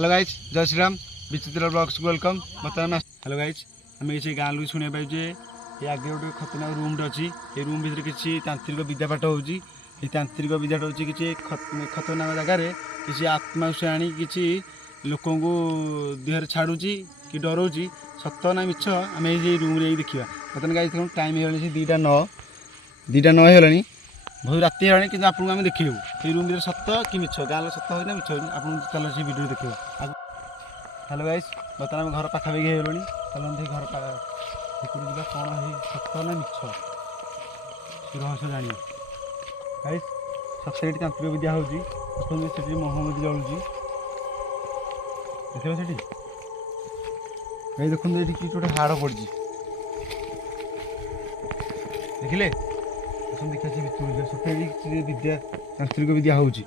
Hello guys जय श्रीराम विचित्र blogs को वेलकम। बर्तमान हेलो गाइज आम किसी गाँ लोग शुणा पाइजे ये आगे गोटे खतरनाक रूम्टे अच्छी ये रूम भर किसी तांत्रिक विद्यापाठ होची तांत्रिक विद्यापाठ होची किसी खतरनाक जगार किसी आत्मा से आनी किसी लोक देहर छाड़ुची कि डराऊँ सत ना मिछ आम ये रूम रे देखा। बर्तमान गाइज टाइम हो 2:09 होगा बहुत राति है कि आपको आम देखू ये रूम भर सत कि मिछ गाँव सत हो मिछ हो आप चल से भिडियो देखा। हेलो गाइस बर्तमान आम घर पाखापाखि हो गलुँ चलते घर कौन है सत ना मिछ रहस्य जाना गाइस सतरे तांत्रिक विद्या होती मोहम्मदी जलुची देख से देखते ये कि गोटे हाड़ पड़ी देखिले देखा सतरे विद्या तांत्रिक विद्या होची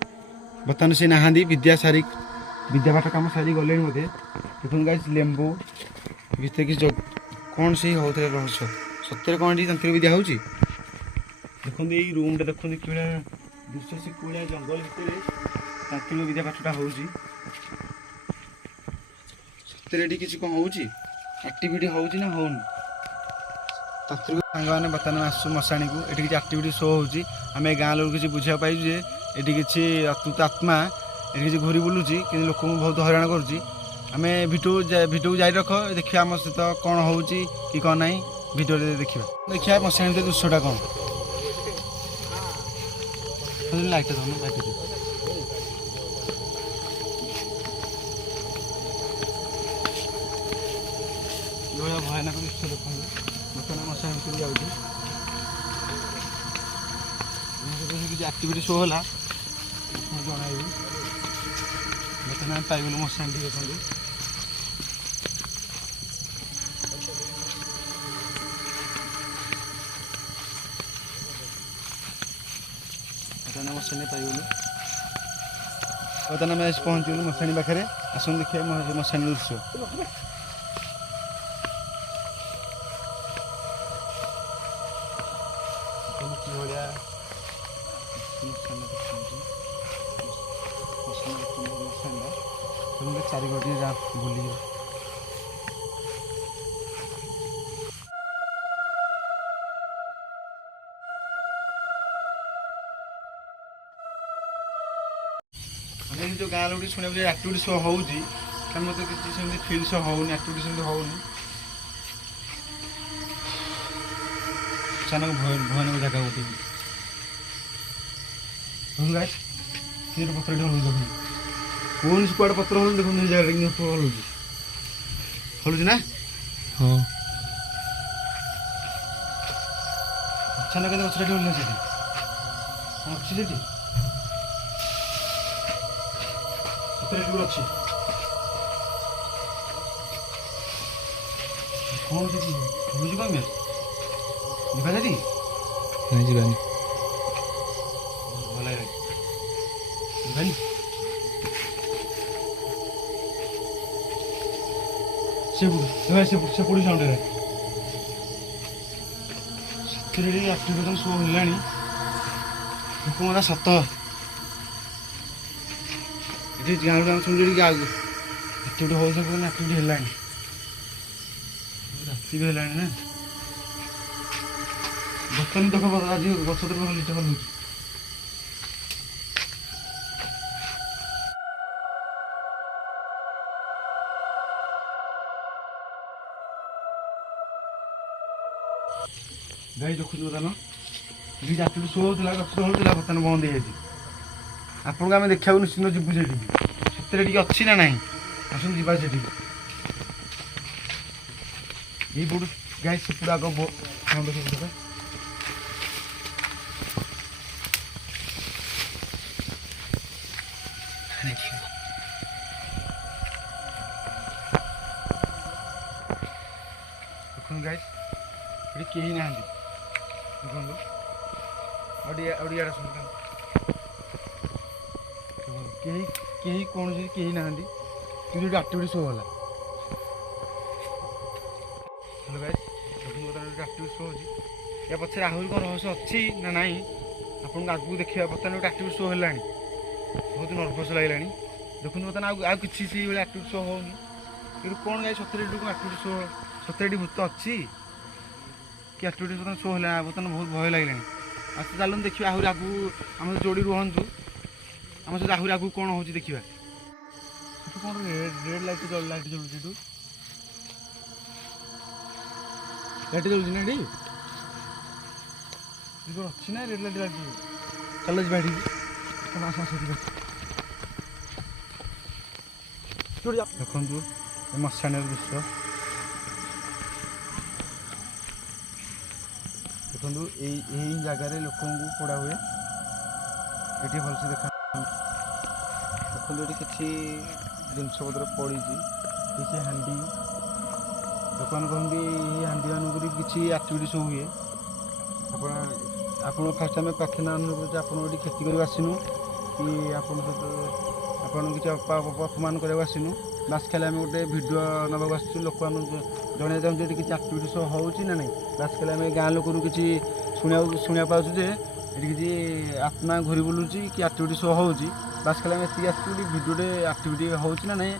बर्तमान से नहांती विद्या सारी विद्यापाठ कम सारी गले मत देखो गाइस लेंबू भितर कि कौन से होते रहस्य सत्य कौन तांत्रिक विद्या होची देखो ये रूमटा देखो कि दृश्य से कौन जंगल भितर तांत्रिक विद्यापाठटा होची सत्य किसी कौन होची एक्टिविटी होची ना होनी तांत्रिक सांग मैंने बर्तमान आसु मशाणी को ये किसी एक्टिविटी शो होची आम गाँ लोग किसी बुझा पाई जे ये किसी अतुत आत्मा ये किसी घूरी बुलूची कि लोक बहुत हैरान करुँची आम भिडियो जारी रख देखिए आम सहित कौन होची कि कौन ना भिडियो देखा मशाणी दृश्यटा कौन लाइट भयानक दृश्य देख बर्तमान मशाणी भितर जाऊँगी किसी एक्टिविटी शो है जनइबी बर्तमान पाइगलु मशाणी देखते बर्तमान मशाणी पाइगलु बर्तमान आम पहुँचलु मशाणी पाखे आसन देखिए मशाणी दृश्य चारि गोटी बुली जो गाँ लोग शुणा एक्टिविटी शो होती मत किसी फिल शो होनी एक्टिविटी सेमती होनी अचानक भयानक जगह गोटे पत्र हलुच कौन कुआड़ पत्र हल देखो जगह हलुच हलुच ना हाँ अचानक गछटा हल अच्छी अच्छी अच्छी कौन हलुच कम ଯିବା ଯଦି ନାଇଁ ଯିବାନି ଭଲ ଲାଗେ ଯିବାନି ସେ ପଡ଼ି ସାଉଣ୍ଡରେ ସେଥିରେ ଆକ୍ଟିଭିଟି ଶୋ ହେଲାଣି ଲୋକ ମତେ ସତ ଏଠି ଗାଁରୁ ଗାଁ ଶୁଣିଲି ଆକ୍ଟିଭିଟି ହେଉଛି ଆକ୍ଟିଭିଟି ହେଲାଣି ରାତି ବି ହେଲାଣି ନା बर्तमान देख आज गछ तो हलुच हलुच गाई देखु बर्तमान ये जाती शो होता गछ हलुला बर्तमान बंद हो आपको आम देखा निश्चिंत जीवु से अच्छी ना ना आस जा ये बुढ़ गाई से पूरा आग देखो गाइस ये कहीं ना देखो आड़िया शुण कहीं कौन कहीं ना कि एक्टिविटी शो है हेलो गाइस देखो एक्टिविटी शो हो या पछे आहरी कौन रहस्य अच्छी ना नाई आपको आगू देखा बर्तमान गोटे एक्टिविटी शो है बहुत नर्भस लगे ଦେଖନ୍ତୁ ବର୍ତ୍ତମାନ ଆଉ କିଛି ସେଇଭଳିଆ ଆକ୍ଟିଭିଟି ଶୋ ହେଉନି। କିନ୍ତୁ କ'ଣ ଗାଈ ସତରେ ଏଠି କ'ଣ ଆକ୍ଟିଭିଟି ଶୋ ସତରେ ଏଠି ଭୂତ ଅଛି କି ଆକ୍ଟିଭିଟି ବର୍ତ୍ତମାନ ଶୋ ହେଲା ବର୍ତ୍ତମାନ ବହୁତ ଭୟ ଲାଗିଲାଣି। ଆଉ ତ ଚାଲନ୍ତୁ ଦେଖିବା ଆହୁରି ଆଗକୁ ଆମ ଯୋଡ଼ି ରୁହନ୍ତୁ ଆମ ସହିତ ଆହୁରି ଆଗକୁ କ'ଣ ହେଉଛି ଦେଖିବା। ସେଠୁ କ'ଣ ରେଡ୍ ଲାଇଟ୍ ଜଳୁଛି ଏଠୁ ଲାଇଟ୍ ଜଳୁଛି ନା ଏଠି ଅଛି ନା ରେଡ୍ ଲାଇଟ୍ ଜଳୁଛି। ଚାଲ ଯିବା ଏଠିକି ଦେଖନ୍ତୁ ଏ ମଶାଣିର ଦୃଶ୍ୟ ଦେଖନ୍ତୁ ଏହି ଜାଗାରେ ଲୋକଙ୍କୁ ପୋଡ଼ା ହୁଏ। ଏଠି ଭଲସେ ଦେଖନ୍ତୁ ଏଠି କିଛି ଜିନିଷପତ୍ର ପଡ଼ିଛି କିଛି ହାଣ୍ଡି ଲୋକମାନେ କହନ୍ତି ଏହି ହାଣ୍ଡି ମାନଙ୍କୁ କିଛି ଆକ୍ଟିଭିଟି ସବୁ ହୁଏ। ଆପଣ ଫାଷ୍ଟ ଆମେ ପ୍ରାର୍ଥନା ଅନୁଭୂତି ଆପଣଙ୍କୁ ଏଠି କ୍ଷତି କରିବାକୁ ଆସିନୁ କି ଆପଣଙ୍କ ସହିତ ଆପଣଙ୍କୁ କିଛି ଅପମାନ କରିବାକୁ ଆସିନୁ। ବାସ୍ ଖାଲି ଆମେ ଗୋଟେ ଭିଡ଼ିଓ ନେବାକୁ ଆସିଛୁ ଲୋକମାନଙ୍କୁ ଜଣାଇବାକୁ ଚାହୁଁଛୁ ଏଠି କିଛି ଆକ୍ଟିଭିଟି ସୋ ହେଉଛି ନା ନାହିଁ। ବାସ୍ ଖାଲି ଆମେ ଗାଁ ଲୋକରୁ କିଛି ଶୁଣିବାକୁ ପାଉଛୁ ଯେ ଏଠି କିଛି ଆତ୍ମା ଘୁରି ବୁଲୁଛି କି ଆକ୍ଟିଭିଟି ସୋ ହେଉଛି। ବାସ୍ ଖାଲି ଆମେ ଏତିକି ଆସିଛୁ ଭିଡ଼ିଓଟେ ଆକ୍ଟିଭିଟି ହେଉଛି ନା ନାହିଁ